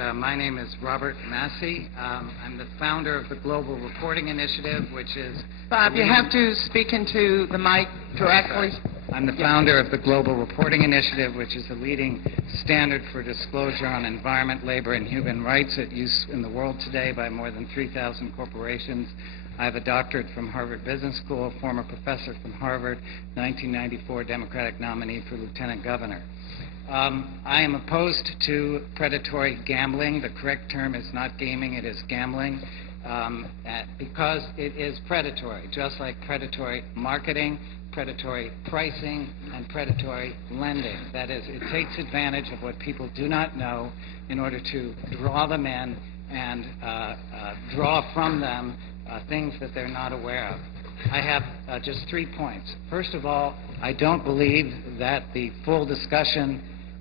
My name is Robert Massie. I'm the founder of the Global Reporting Initiative, which is... Bob, you have to speak into the mic directly. I'm the founder of the Global Reporting Initiative, which is the leading standard for disclosure on environment, labor, and human rights at use in the world today by more than 3,000 corporations. I have a doctorate from Harvard Business School, former professor from Harvard, 1994 Democratic nominee for lieutenant governor. I am opposed to predatory gambling. The correct term is not gaming, it is gambling, because it is predatory, just like predatory marketing, predatory pricing, and predatory lending. That is, it takes advantage of what people do not know in order to draw them in and draw from them things that they're not aware of. I have just 3 points. First of all, I don't believe that the full discussion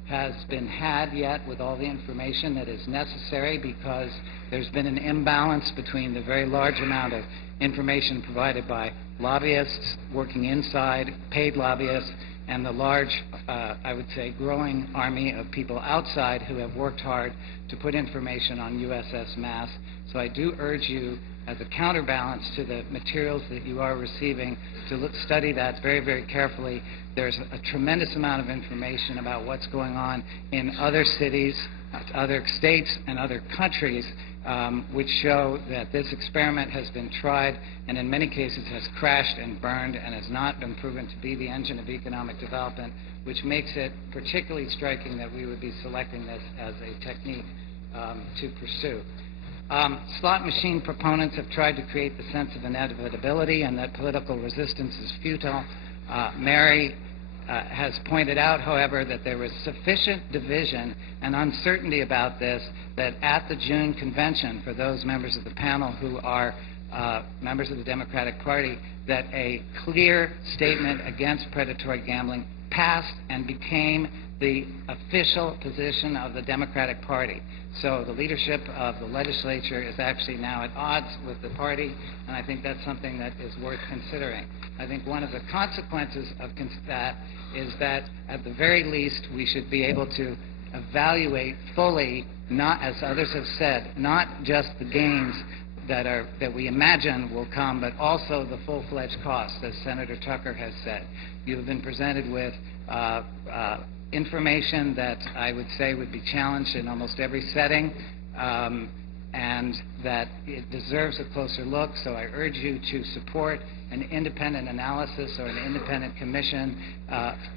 has been had yet with all the information that is necessary, because there's been an imbalance between the very large amount of information provided by lobbyists working inside, paid lobbyists, and the large, I would say, growing army of people outside who have worked hard to put information on USS-Mass. So I do urge you, as a counterbalance to the materials that you are receiving, to study that very, very carefully. There's a tremendous amount of information about what's going on in other cities, other states, and other countries, which show that this experiment has been tried and in many cases has crashed and burned and has not been proven to be the engine of economic development, which makes it particularly striking that we would be selecting this as a technique to pursue. Slot machine proponents have tried to create the sense of inevitability and that political resistance is futile. Mary has pointed out, however, that there was sufficient division and uncertainty about this that at the June convention, for those members of the panel who are members of the Democratic Party, that a clear statement against predatory gambling passed and became the official position of the Democratic Party. So the leadership of the legislature is actually now at odds with the party, and I think that's something that is worth considering. I think one of the consequences of that is that, at the very least, we should be able to evaluate fully, not, as others have said, not just the gains that we imagine will come, but also the full-fledged costs, as Senator Tucker has said. You have been presented with information that I would say would be challenged in almost every setting, and that it deserves a closer look. So I urge you to support an independent analysis or an independent commission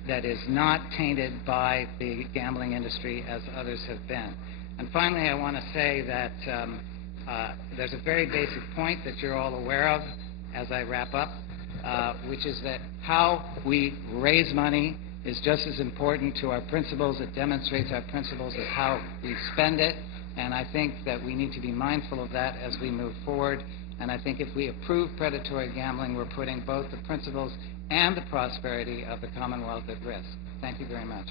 that is not tainted by the gambling industry as others have been. And finally, I want to say that there's a very basic point that you're all aware of as I wrap up, which is that how we raise money is just as important to our principles. It demonstrates our principles as how we spend it, and I think that we need to be mindful of that as we move forward. And I think if we approve predatory gambling, we're putting both the principles and the prosperity of the Commonwealth at risk. Thank you very much.